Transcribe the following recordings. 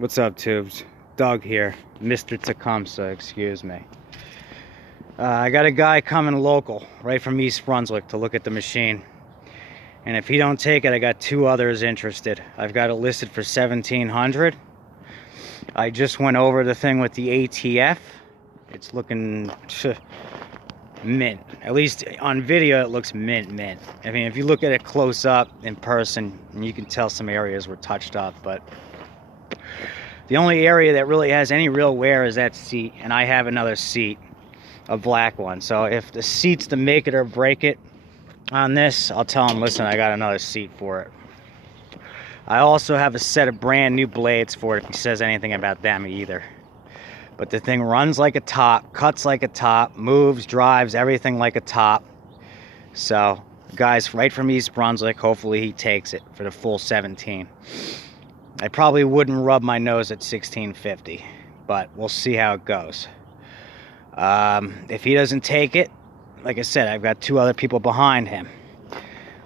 What's up, Tubes? Doug here, Mr. Tecumseh, excuse me. I got a guy coming local, right from East Brunswick, to look at the machine. And if he don't take it, I got two others interested. I've got it listed for $1,700. I just went over the thing with the ATF. It's looking mint. At least on video, it looks mint. I mean, if you look at it close up in person, you can tell some areas were touched up, but the only area that really has any real wear is that seat, and I have another seat, a black one. So if the seat's to make it or break it on this, I'll tell him, listen, I got another seat for it. I also have a set of brand new blades for it if he says anything about them either. But the thing runs like a top, cuts like a top, moves, drives, everything like a top. So, guy's right from East Brunswick. Hopefully he takes it for the full 17. I probably wouldn't rub my nose at $1,650, but we'll see how it goes. If he doesn't take it, like I said, I've got two other people behind him.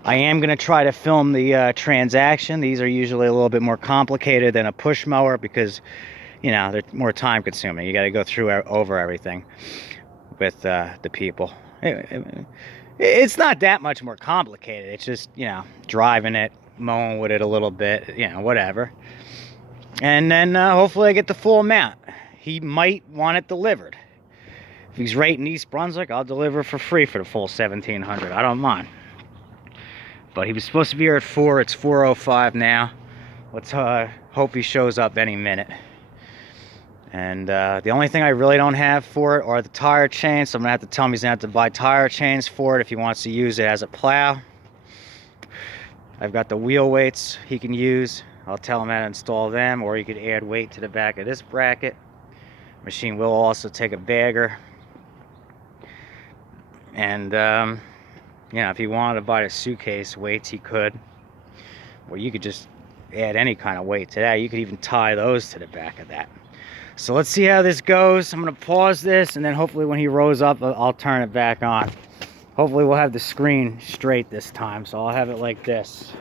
I am going to try to film the transaction. These are usually a little bit more complicated than a push mower because, you know, they're more time consuming. You got to go through over everything with the people. It's not that much more complicated. It's just, you know, driving it, mowing with it a little bit, you know, whatever. And then hopefully I get the full amount. He might want it delivered. If he's right in East Brunswick, I'll deliver for free for the full $1,700. I don't mind. But he was supposed to be here at 4. It's 4:05 now. Let's hope he shows up any minute. And the only thing I really don't have for it are the tire chains. So I'm going to have to tell him he's going to have to buy tire chains for it if he wants to use it as a plow. I've got the wheel weights he can use. I'll tell him how to install them, or he could add weight to the back of this bracket. Machine will also take a bagger. And, you know, if he wanted to buy the suitcase weights, he could. Or you could just add any kind of weight to that. You could even tie those to the back of that. So let's see how this goes. I'm going to pause this, and then hopefully when he rolls up, I'll turn it back on. Hopefully we'll have the screen straight this time, so I'll have it like this.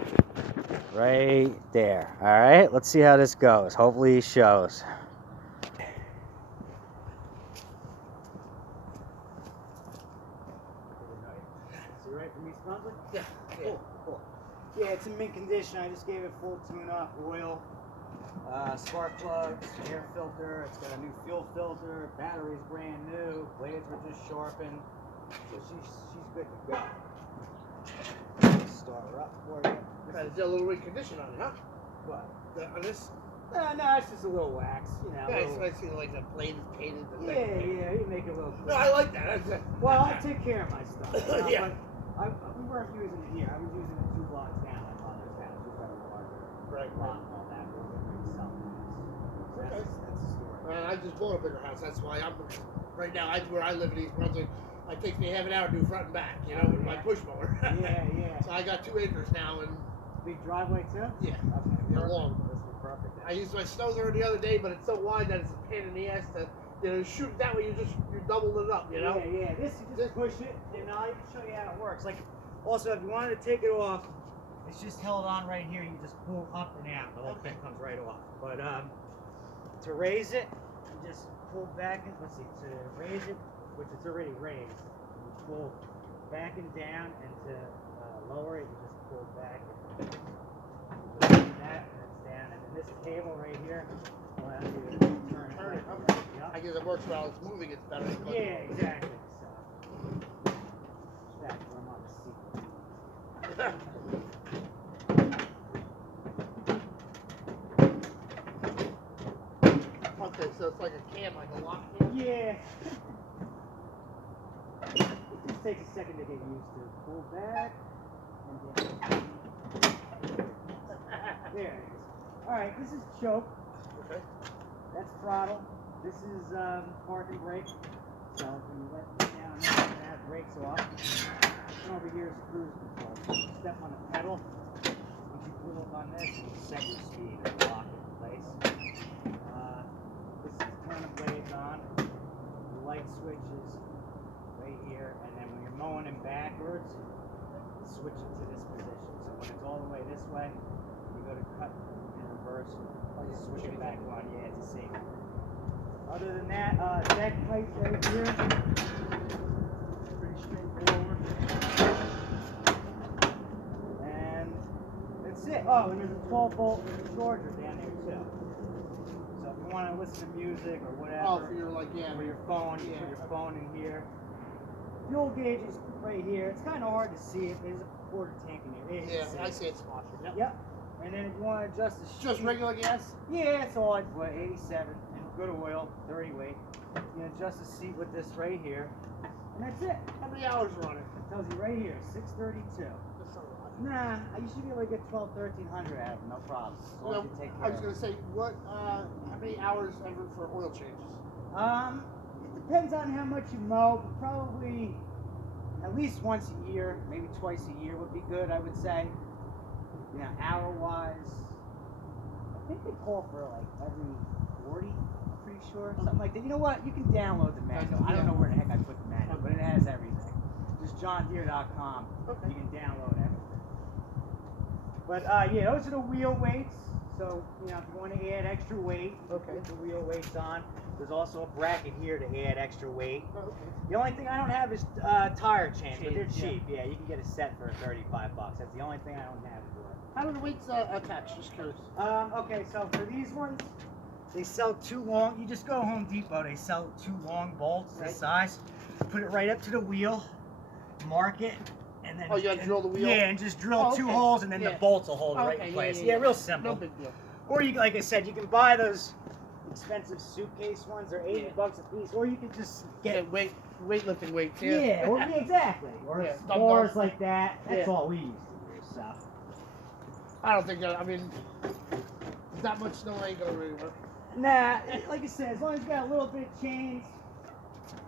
Right there. All right, let's see how this goes. Hopefully he shows. Yeah. Cool. Yeah, it's in mint condition. I just gave it full tune-up, oil, spark plugs, air filter. It's got a new fuel filter. Battery's brand new. Blades were just sharpened, so she's good to go. Start her up for you. There's a little recondition on it, huh? What? On this? No, it's just a little wax, you know. Yeah, it's nice to see like the blade is painted. Yeah, you make it a little. No, I like that. Well, I take care of my stuff. Yeah. But we weren't using it here. I was using it 2 blocks down at Mother's house. We've got a larger lot and all that. We're going to sell it. That's the story. I just bought a bigger house. That's why I'm right now. Where I live in East Brunswick, it takes me half an hour to do front and back. You know, with my push mower. Yeah. So I got 2 acres now, and big driveway too. Yeah. Okay. They're long. This is perfect. I used my snowzer the other day, but it's so wide that it's a pain in the ass to, you know, shoot that way. You doubled it up. You know. Yeah. This you just push it, and I can show you how it works. Like, also, if you wanted to take it off, it's just held on right here. You just pull up and out. The whole thing comes right off. But to raise it, you just pull back and let's see. To raise it, which it's already raised, you pull back and down, and to lower it, you just pull back and that, and it's down. And then this cable right here allows you to turn it. Okay. I guess it works while it's moving. It's better. Yeah, exactly. So that's what I'm on the seat. Okay, so it's like a cam, like a lock cam? Yeah. It just takes a second to get used to. Pull back and down. There it is. Alright, this is choke. Okay. That's throttle. This is park and brake. So when you let it down there, that brakes off. And over here is cruise control. You step on the pedal. Once you pull up on this, you set your speed and lock it in place. This is turn the blades on. The light switch is right here, and then when you're mowing them backwards, you switch it to this position. So when it's all the way this way, you go to cut in reverse, you switch it back. Type 1, yeah, it's a safe. Other than that, deck plate right here. Pretty straightforward. And that's it. Oh, and there's a 12-volt charger down there too. So if you want to listen to music or whatever, Oh, for your like or your phone, you put your phone in here. Fuel gauge is right here. It's kind of hard to see it. There's a quarter tank in here. Yeah, I see it's sponsored. Yep. Yep. And then if you want to adjust the Just regular gas? Yeah, it's all what 87. Good oil, 30 weight. You can adjust the seat with this right here. And that's it. How many hours are on it? It tells you right here, 632. That's not a lot. Nah, you should be able to get 1300 out of it, no problem. As long as you take I care was of going to say, how many hours ever for oil changes? It depends on how much you mow, but probably at least once a year, maybe twice a year would be good, I would say. You know, hour-wise, I think they call for like every 40, I'm pretty sure, something like that. You know what? You can download the manual. I don't know where the heck I put the manual, but it has everything. Just johndeere.com. Okay. You can download everything. But yeah, those are the wheel weights. So, you know, if you want to add extra weight, put the wheel weights on. There's also a bracket here to add extra weight. Oh, okay. The only thing I don't have is tire chains, but they're cheap. Yeah, you can get a set for $35. That's the only thing I don't have for it. How do the weights attach? Just curious. Okay, so for these ones, they sell 2 long. You just go to Home Depot. They sell 2 long bolts this size. Put it right up to the wheel, mark it, and then. Oh, you got to drill the wheel. Yeah, and just drill 2 holes, and then the bolts will hold it right in place. Yeah, real simple. No big deal. Or you, like I said, you can buy those expensive suitcase ones. They're $80 a piece. Or you can just get weightlifting weights. Yeah, or, exactly. Or bars like that. That's all we used to use. So. I don't think that. I mean, that much snow ain't gonna really work. Nah, like I said, as long as you got a little bit of chains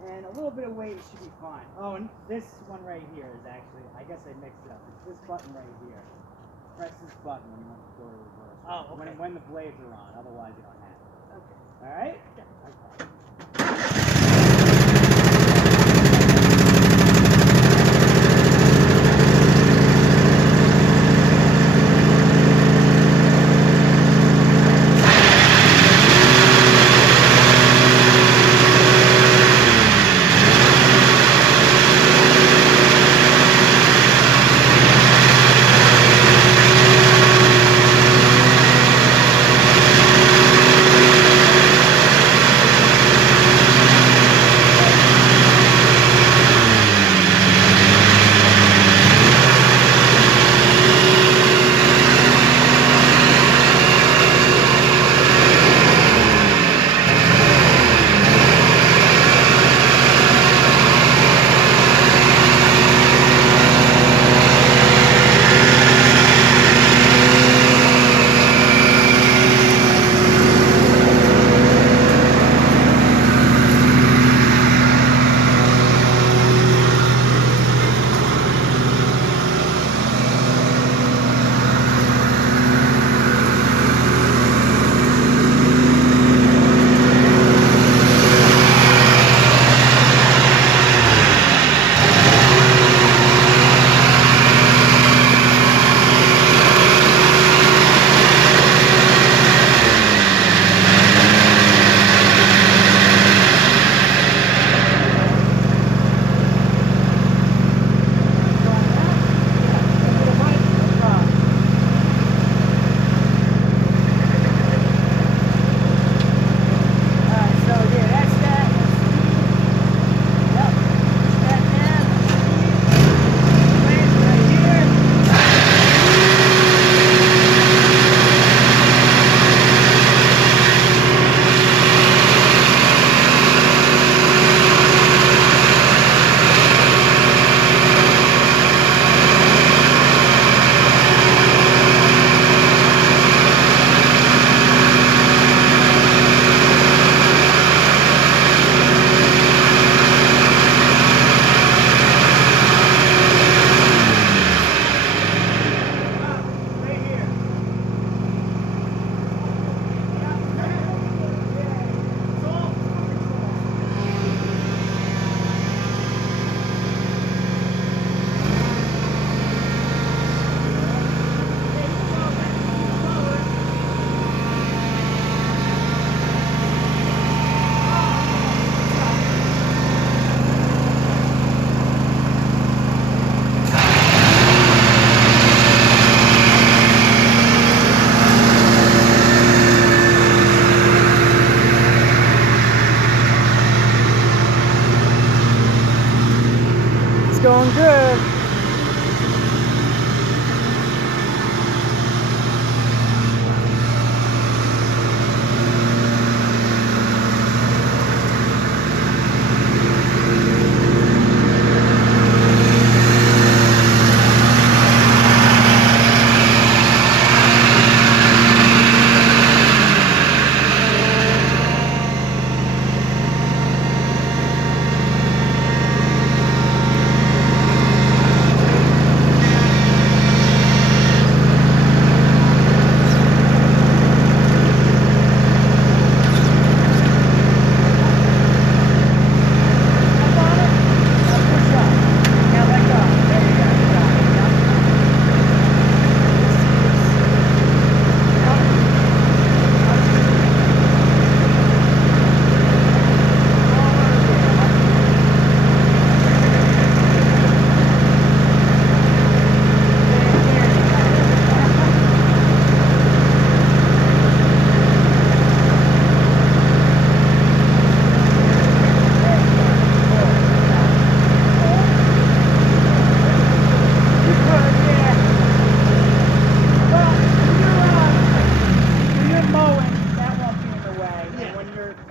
and a little bit of weight, it should be fine. Oh, and this one right here is actually, I guess I mixed it up. It's this button right here. Press this button when you want to go to reverse. Oh, okay. When the blades are on, otherwise you don't have it. Okay. All right? Yeah. Okay.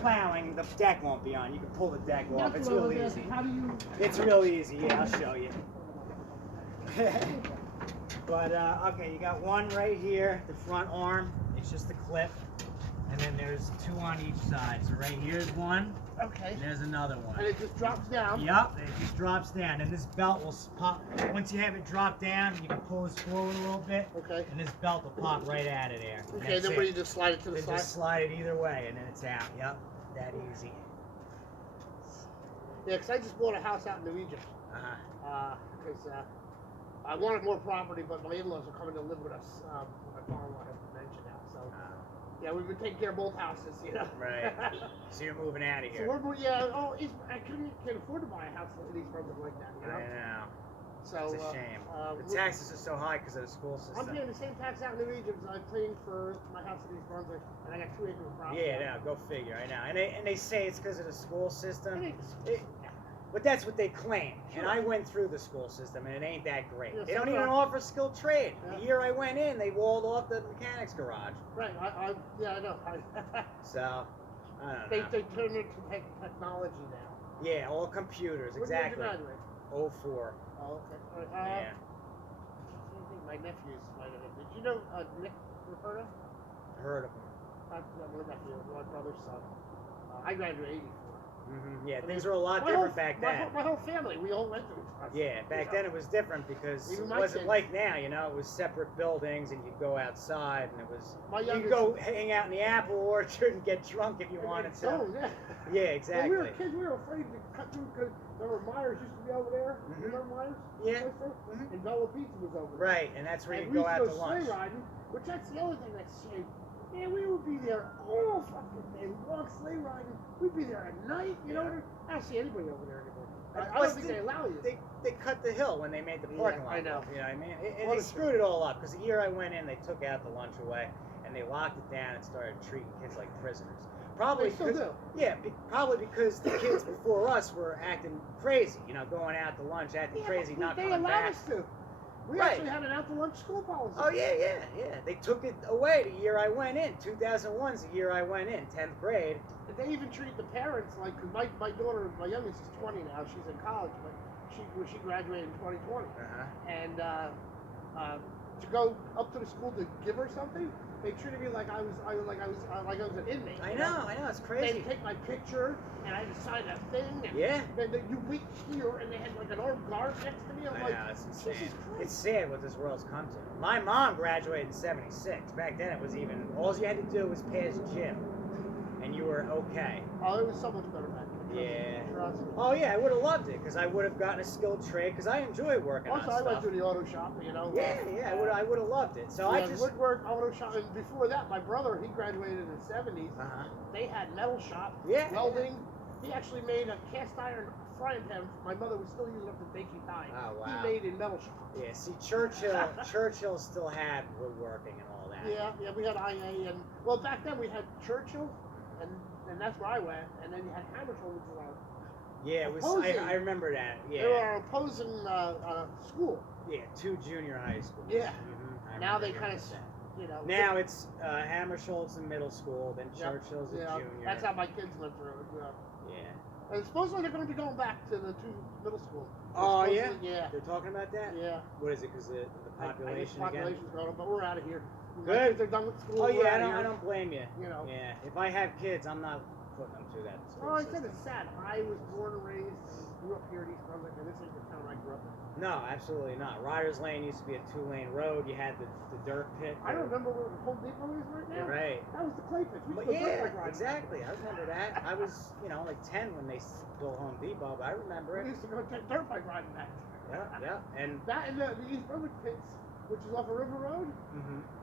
plowing, the deck won't be on. You can pull the deck off. That's It's what I real was easy. asking. How do you? It's real easy. Yeah, I'll show you. But okay, you got one right here, the front arm. It's just a clip, and then there's two on each side. So right here's one. Okay. And there's another one. And it just drops down. Yup, it just drops down, and this belt will pop. Once you have it drop down, you can pull this forward a little bit. Okay. And this belt will pop right out of there. Okay, then where you just slide it to the Then side? just slide it either way, and then it's out. Yup, that easy. Yeah, because I just bought a house out in New Egypt. Because I wanted more property, but my in-laws are coming to live with us. My father-in-law has dementia now, so yeah, we've been taking care of both houses, you know. Right. So you're moving out of here. So we're moving, yeah. Oh, I can't afford to buy a house in East Brunswick like that, you know. I know. So It's a shame. The we're- taxes are so high because of the school system. I'm paying the same tax out in New Egypt as I'm paying for my house in East Brunswick, and I got 2 acres of property. Yeah, no, go figure. I know. And they say it's because of the school system. It is. But that's what they claim. Sure. And I went through the school system, and it ain't that great. Yeah, They don't so even offer skilled trade. Yeah. The year I went in, they walled off the mechanics garage. Right. Yeah, I know. So, I don't They know. turn it to technology now. Yeah, all computers, Where did you exactly. graduate? 04. Oh, okay. All right. Yeah. I think my nephews might have. Did you know Nick Roberta? Heard of them. My nephew, my brother's son. I graduated in '84. Yeah, things were a lot different back then. My whole family, we all went to East Brunswick. Yeah, back then it was different because Even it my wasn't kids. like now, you know, it was separate buildings and you'd go outside and it was, My you could youngest- go hang out in the apple orchard and get drunk if you wanted to. Oh, yeah. Yeah, When exactly. we were kids, we were afraid to cut through because remember Myers used to be over there. Mhm. Remember Myers? Yeah. And Bella Pizza was over there. Right, and that's where you And go we out used to to go lunch. sleigh riding, which that's the other thing that's shame. Man, we would be there all fucking day. We'd walk sleigh riding. We'd be there at night. You know, I don't see anybody over there anymore. I don't think they allow you. They cut the hill when they made the parking Yeah, lot. I know. You know what I mean? What They a screwed it all up because the year I went in, they took out the lunch away and they locked it down and started treating kids like prisoners. Probably They still because, do. yeah, probably because the kids before us were acting crazy. You know, going out to lunch, acting Yeah, crazy, but not they coming allowed back. us to. We Right. actually had an out to lunch school policy. Oh yeah. They took it away the year I went in. 2001's the year I went in, 10th grade. And they even treat the parents like, cause my daughter, my youngest is 20 now. She's in college, but she graduated in 2020. And to go up to the school to give her something, they treated me like I was an inmate. I you know, it's crazy. They'd take my picture, and I had to sign that thing. And Yeah. Then you wait here, and they had like an armed guard next to me. I'm I like, know, it's this insane. is crazy. It's sad what this world's come to. My mom graduated in 76. Back then it was even, all you had to do was pass gym, and you were okay. Oh, it was so much better back then. Yeah. Trust me. Oh yeah, I would have loved it, because I would have gotten a skilled trade, because I enjoy working Also, on I stuff. went to the auto shop, you know. Yeah, I would have loved it. So I just... woodwork, auto shop, and before that, my brother, he graduated in the 70s. They had metal shop, Yeah. welding. He actually made a cast iron frying pan. My mother was still using it for baking pie. Oh, wow. He made in metal shop. Yeah, see, Churchill still had woodworking and all that. Yeah, we had IA, and well, back then we had Churchill, and that's where I went, and then you had Hammershall, which was our Yeah, it was. opposing. I remember that. Yeah. They were our opposing school. Yeah, 2 junior high schools. Yeah. I Now they remember kind of, that. you know. Now it's Hammerschultz in middle school, then Churchill's a yeah, junior. that's how my kids went through it. Yeah. And supposedly they're going to be going back to the 2 middle school. Oh yeah. Supposedly, yeah. They're talking about that. Yeah. What is it? Because the I guess population population's again. growing up, but we're out of here. Good. If they're done with school. Oh we're yeah, outta I here. don't blame you. You know. Yeah. If I have kids, I'm not putting them through that school Oh, I system. said it's sad. I was born and raised and grew up here in East Brunswick, and this ain't the town I grew up in. No, absolutely not. Riders Lane used to be a 2-lane road. You had the dirt pit. I don't remember where the Home Depot is right now. You're right. That was the clay pit. We But used to go dirt bike yeah, riding. exactly. I remember that. I was, like 10 when they built Home Depot, but I remember We it. used to go take dirt bike riding back. Yeah. And That and the East Brunswick pits, which is off of River Road,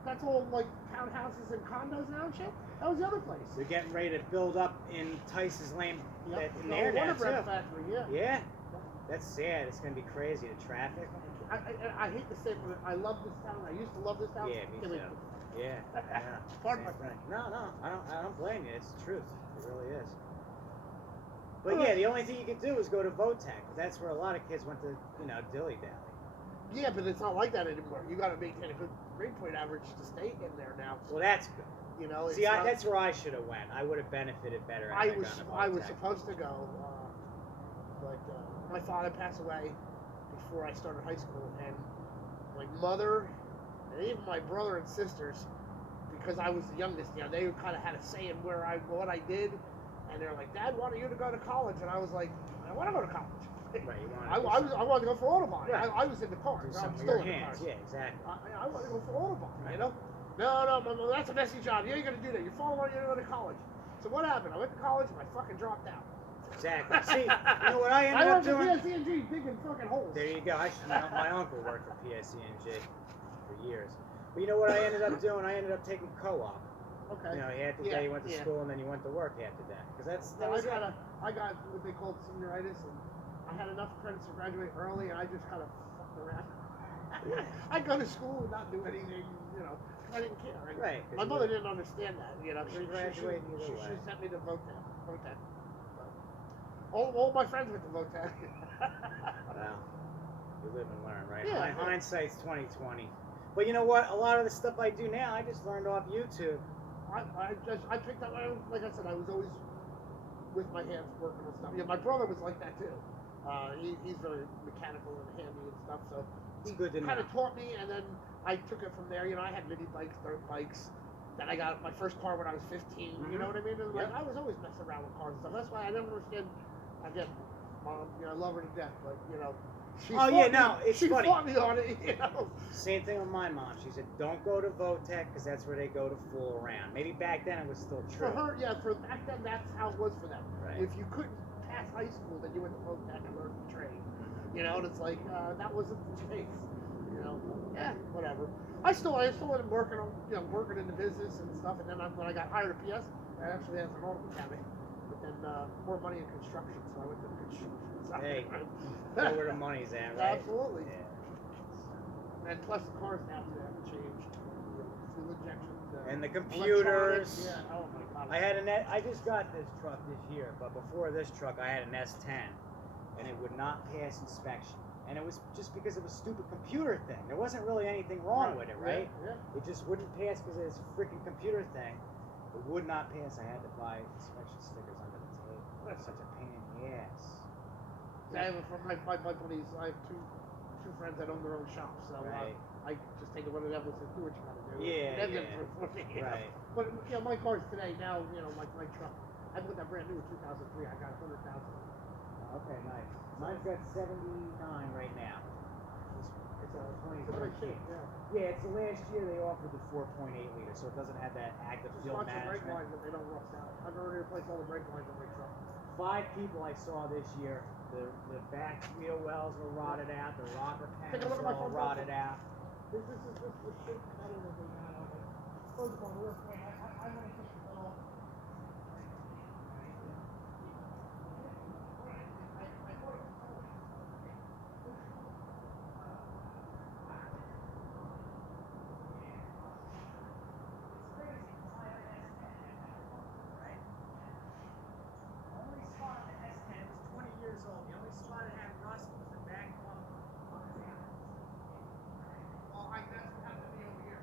that's all like townhouses and condos now and shit. That was the other place. they're getting ready to build up in Tice's Lane in The there old now Wonder Bread too. factory, yeah. Yeah. That's sad. It's going to be crazy. The traffic. I hate to say it, but I love this town. I used to love this town. Yeah, me too. Yeah. Pardon Same my thing. No, I don't blame you. It's the truth. It really is. But yeah, the only thing you could do is go to VOTEC. That's where a lot of kids went to, dilly-dally. Yeah, but it's not like that anymore. You got to maintain a good grade point average to stay in there now. Well, that's good. You know, See, that's where I should have went. I would have benefited better. Had I was Voltec. supposed to go, but my father passed away before I started high school, and my mother and even my brother and sisters, because I was the youngest, you know, they kind of had a say in what I did, and they're like, "Dad wanted you to go to college," and I was like, "I want to go to college." Right, I wanted to go for Autobahn. Right. I was in the cars. I'm still in the cars. Yeah, exactly. I want to go for Autobahn, right. you know? No, Mama, that's a messy job. You ain't going to do that. Your father wanted you to go to college. So what happened? I went to college and I fucking dropped out. Exactly. See, you know what I ended up doing? I worked for PSC&G digging fucking holes. There you go. My uncle worked for PSC&G for years. But you know what I ended up doing? I ended up taking co-op. Okay. You know, half the day you went to school and then you went to work half the day. Because I got what they called senioritis, and I had enough credits to graduate early, and I just kind of fucked around. I'd go to school and not do anything, you know. I didn't care. Right. My mother didn't understand that, you know. She sent me to Votec. All my friends went to Votec. Well, you live and learn, right? Yeah, hindsight's 20/20. But you know what? A lot of the stuff I do now, I just learned off YouTube. I picked up, like I said, I was always with my hands working on stuff. Yeah, my brother was like that too. He's very mechanical and handy and stuff, so he kind of taught me, and then I took it from there. You know, I had mini bikes, dirt bikes. Then I got my first car when I was 15. Mm-hmm. You know what I mean? It was like, I was always messing around with cars and stuff. That's why I never understand. Again, Mom, you know, I love her to death, but you know. She fought me on it, you know. Same thing with my mom. She said, "Don't go to Votec because that's where they go to fool around." Maybe back then it was still true. For her, yeah. For back then, that's how it was for them. Right. If you couldn't pass high school, then you went to Votec and learned the trade. You know, and it's like that wasn't the case. You know, yeah, whatever. I still ended working on, you know, working in the business and stuff. And then when I got hired at PS, I actually had an auto mechanic. But then more money in construction, so I went to the construction side. Hey, know where the money's at, right? Absolutely. Yeah. And plus the cars now have changed. Fuel injection. And the computers. Yeah. Oh my God. I just got this truck this year, but before this truck, I had an S10, and it would not pass inspection. And it was just because it was a stupid computer thing. There wasn't really anything wrong with it, right? Yeah. It just wouldn't pass because of this freaking computer thing. It would not pass. I had to buy inspection stickers under the table. That's such a pain in the ass. I have from my buddies. I have two friends that own their own shops, so I just take it one of them and say, "Do what you gotta do." Yeah, right. But you know, my cars today now, you know, my truck. I bought that brand new in 2003. I got 100,000. Okay, nice. Mine's got 79 right now. It's a 2013. Yeah, it's the last year they offered the 4.8 liter, so it doesn't have that active fuel management. Brake lines, but they don't rust out. I've already replaced all the brake lines on my truck. 5 people I saw this year. The back wheel wells were rotted out. The rocker panels were all rotted out. This shit better than they got on it. First of all, real quick, I want to take it off. Old. The only spot that had rust was the back bumper. Well, that's what happened to me over here.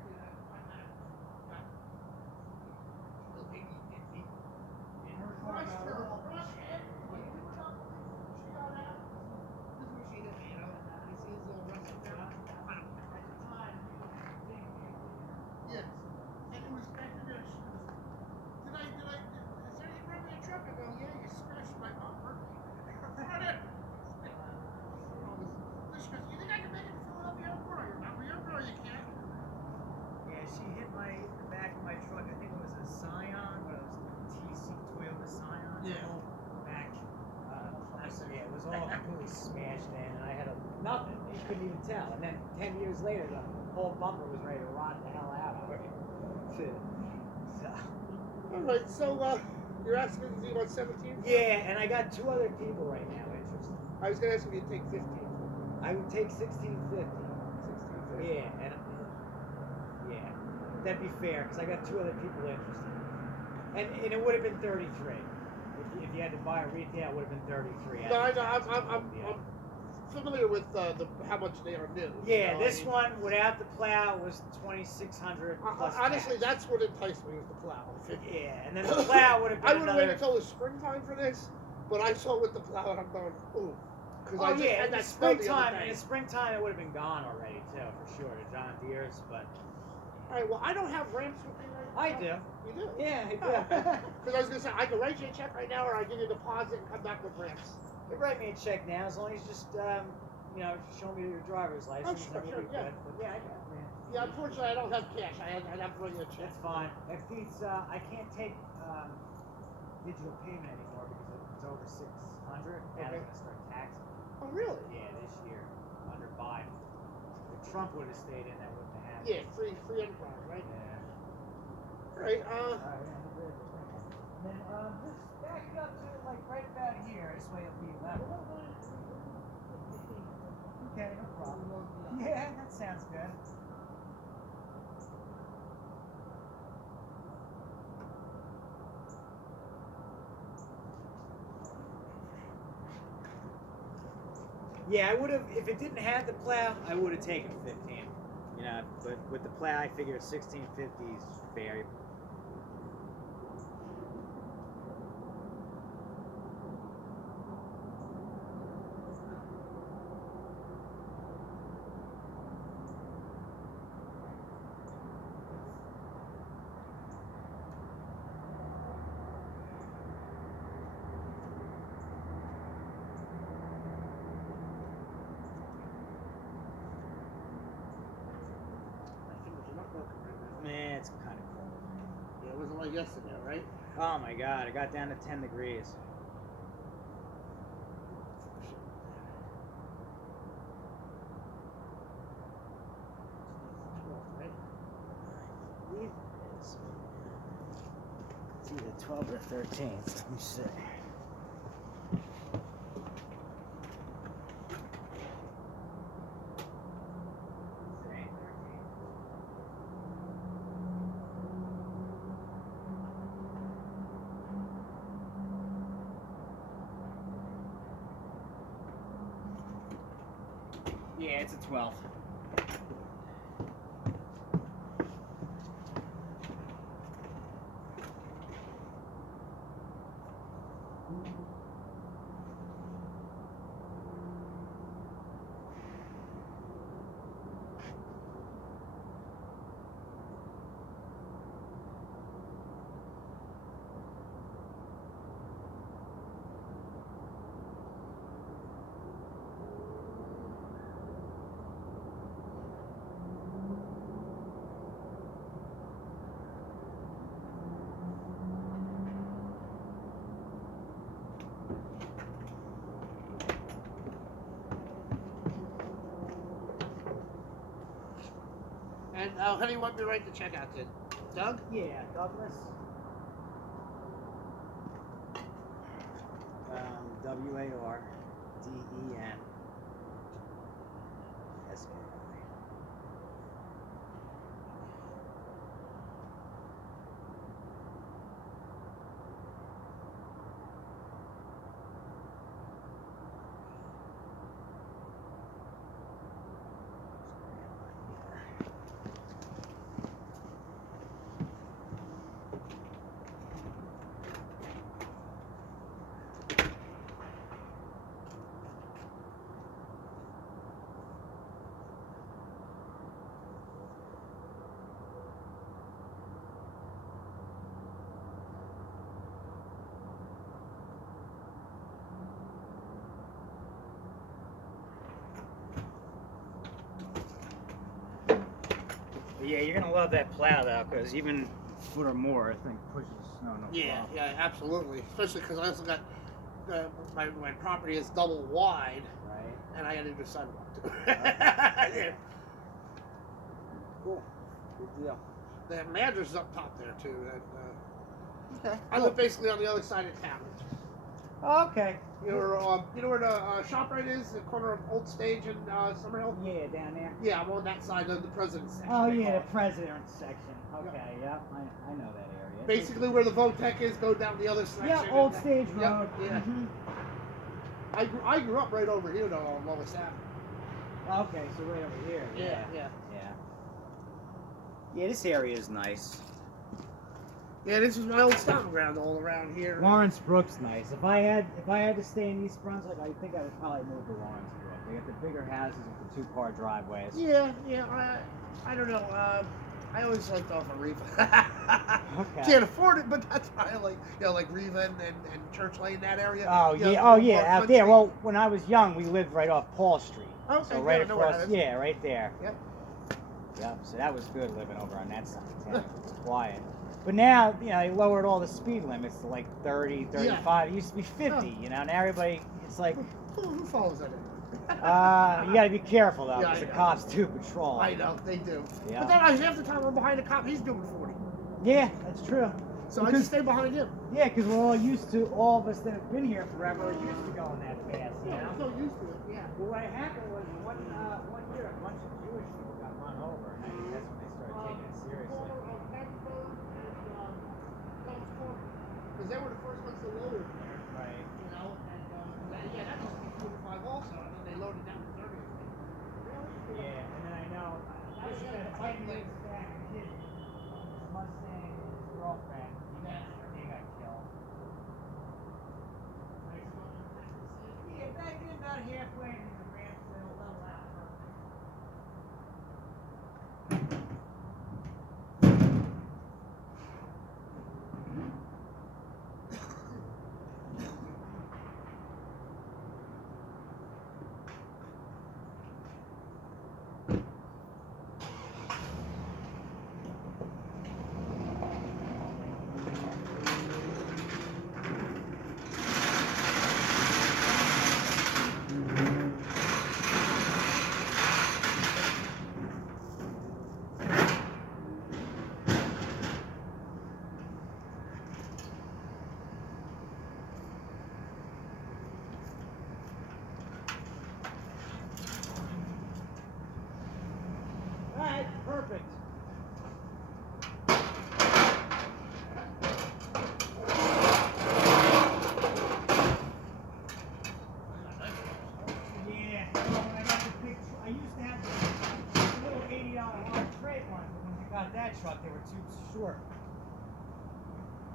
Yes. And it was back in there. Is there anything wrong with your truck? I go, yeah, you scratched my bumper. She goes, you think I can make it to Philadelphia Airport? Or you can't? Yeah, she hit the back of my truck. I think it was a Scion, but it was the TC Toyota Scion. Yeah. Back. Yeah, it was all completely smashed in, and I had nothing. You couldn't even tell. And then 10 years later, the whole bumper was ready to rot the hell out of it. All right, so you're asking me about 17? Yeah, and I got 2 other people right now interested. I was going to ask if you'd take 15. I would take 1650. 1650. Yeah, that'd be fair because I got 2 other people interested, and it would have been 33. If you had to buy a retail, it would have been 33. No, I know. I'm familiar with how much they are new. Yeah, you know, this one without the plow was 2,600 plus. Honestly, tax. that's what enticed me was the plow. Yeah, and then the plow would have been I would have another. waited until the springtime for this, but I saw with the plow and I'm going, ooh. Because Oh I just yeah, had in the that smell the springtime. other In day. the springtime, it would have been gone already too, for sure. The John Deere's, but All right, well, I don't have ramps with me right now. I do. You do? Yeah, I do. Because I was going to say, I can write you a check right now or I give you a deposit and come back with ramps. You write me a check now, as long as you just show me your driver's license. sure, then we'll sure, be yeah. good. But yeah, I got it, man. Yeah, unfortunately, I don't have cash. I'd have to write you a check. That's fine. If these, I can't take digital payment anymore because it's over 600. Now they're gonna start taxing. Oh, really? Yeah, this year under Biden. If Trump would have stayed in, that wouldn't have happened. Yeah, free enterprise, right? Yeah. Right. And then just back it up to like right about here. This way it'll be level. Okay, no problem. Yeah, that sounds good. Yeah, I would have, if it didn't have the plow, I would have taken 15. You know, but with the plow, I figure 1650 is fair. Man, it's kind of cold. Yeah, it wasn't like yesterday, right? Oh my god, it got down to 10 degrees. It's either 12 or 13. Let me see. Yeah, it's a 12. And how do you want me to write the check out to? Doug? Yeah, Douglas. WARDENSKI. But yeah, you're gonna love that plow though, because even a foot or more, I think, pushes snow no Yeah, problem. yeah, absolutely. Especially because I also got my property is double wide, Right. and I got to do sidewalk too. Yeah. Cool. Good deal. They have managers up top there too. Okay. I live basically on the other side of town. Okay. You know where the ShopRite is, the corner of Old Stage and Summerhill. Yeah, down there. Yeah, I'm on that side of the President's section. Oh they yeah, call the it. president's section. Okay, yeah, I know that area. Basically, where the Votech is, go down the other section. Yeah, Old Stage Road. Yep, yeah. Mm-hmm. I grew up right over here though on Lois Avenue. Okay, so right over here. Yeah. Yeah, this area is nice. Yeah, this is my old stomping ground all around here. Lawrence Brook's nice. If I had to stay in East Brunswick, I think I would probably move to Lawrence Brook. They got the bigger houses with the 2-car driveways. Yeah. I don't know. I always liked off of Riva. Okay. Can't afford it, but that's why I like, like Riva and Church Lane, that area. Oh You know, yeah, more out country. there. Well, when I was young, we lived right off Paul Street. Okay, So right yeah, I know where across, that is. yeah, right there. Yep. Yep. So that was good living over on that side of town. It was quiet. But now, they lowered all the speed limits to like 30, 35. Yeah. It used to be 50. Oh. Now everybody, it's like, Who follows that in? you got to be careful though, Yeah, because I the know. cops do patrol. I know, they do. Yeah. But then half the time I'm behind a cop, he's doing 40. Yeah, that's true. So I just stay behind him. Yeah, because we're all used to, all of us that have been here forever are used to going that fast, you know? I'm so used to it, yeah. Well, what happened was one year a bunch of Jewish people got run over, and I think that's when they started taking it seriously. Because they were the first ones to load it there. Right. You know, and that must be 45 also. I mean, they loaded down to 30. Yeah, and then I know, this is a tight link back in his Mustang and his girlfriend, he got killed. Yeah, back then about halfway in the ramp, they'll level out perfect. Alright, perfect. Yeah, when I got the big I used to have the little $80 large freight ones, but when I got that truck, they were too short.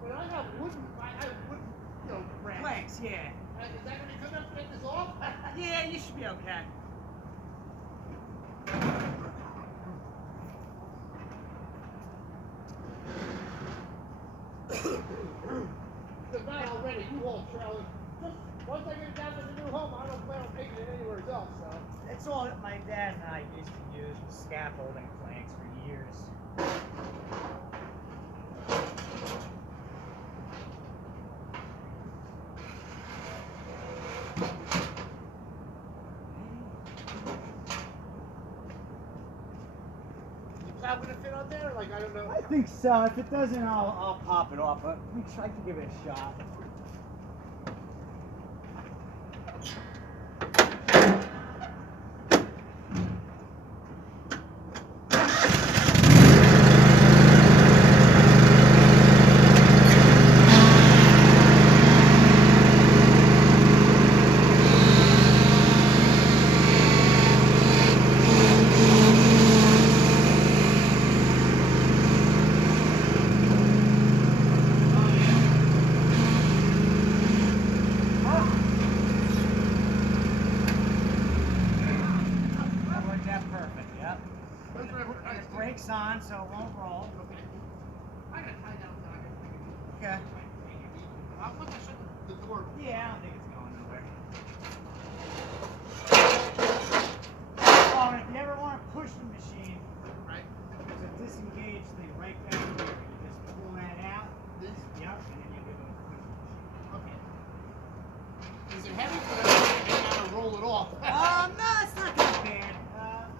But I have wooden, ramps. Planks, yeah. Is that going to be good enough to take this off? Yeah, you should be okay. Because now already, U-Haul trailers, just once I get it down to the new home, I don't plan on taking it anywhere else, so. That's all that my dad and I used to use was scaffolding planks for years. Is that going to fit on there? Like, I don't know. I think so. If it doesn't, I'll pop it off. But I can give it a shot. That worked out perfect. Yep. That's what I work And the brakes on, so it won't roll. I got to tie down the Okay. I'll put this in the door. Yeah, I don't think it's going nowhere. Oh, and if you ever want to push the machine, Right? there's a disengage thing right back here. You just pull that out. This? Yep, and then you're able to push the machine. Okay. Is it heavy? So that I can kind of roll it off. No, it's not that bad.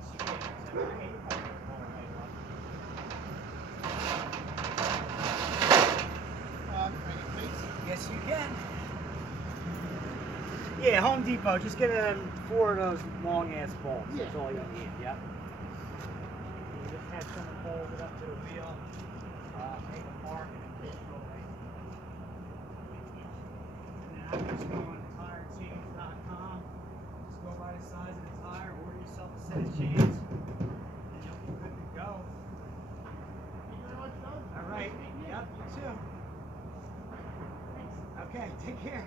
Should be able to. Okay, you probably can roll it right off. Yes, you can. Yeah, Home Depot. Just get 4 of those long ass bolts. That's all you need. Yep. You just have someone hold it up to the wheel, make a mark, and then push it away. And then I'm just going tirechange.com. set of chains, and you'll be good to go. Thank you very much, Doug. All right. Yep, you too. Okay, take care.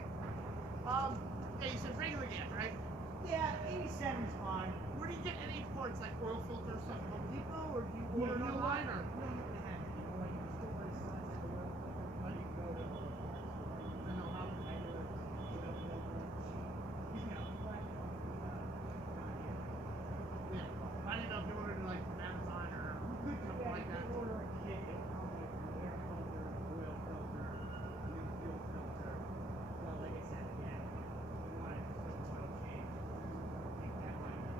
Yeah, you said regular gas, right? Yeah, 87 is fine. Where do you get any parts like oil filters at Home Depot, or do you order it online, or? You don't have to have it. You know, like you still buy size of the oil filter, but you go to the parts store. I know how. Regular oil filter. You know, like John Deere. Yeah. I didn't know if you ordered it like from Amazon or something like that. You order a kit, it'll come with an air filter, oil filter, new fuel filter. Well, like I said, again, if you want it just an oil change, I think that might be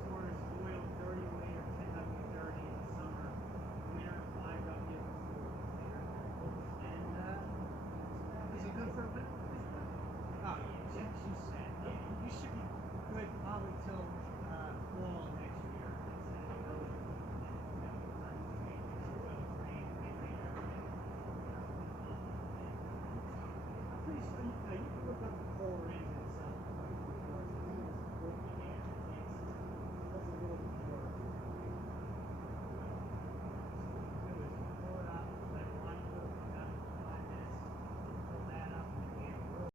stores oil 30 liter, 10W30 in the summer, winter 5W 4 liter. And Is it good for a minute? oh yeah, she said, yeah, you should be good probably till fall next year. I'm pretty sure you can look up the whole range.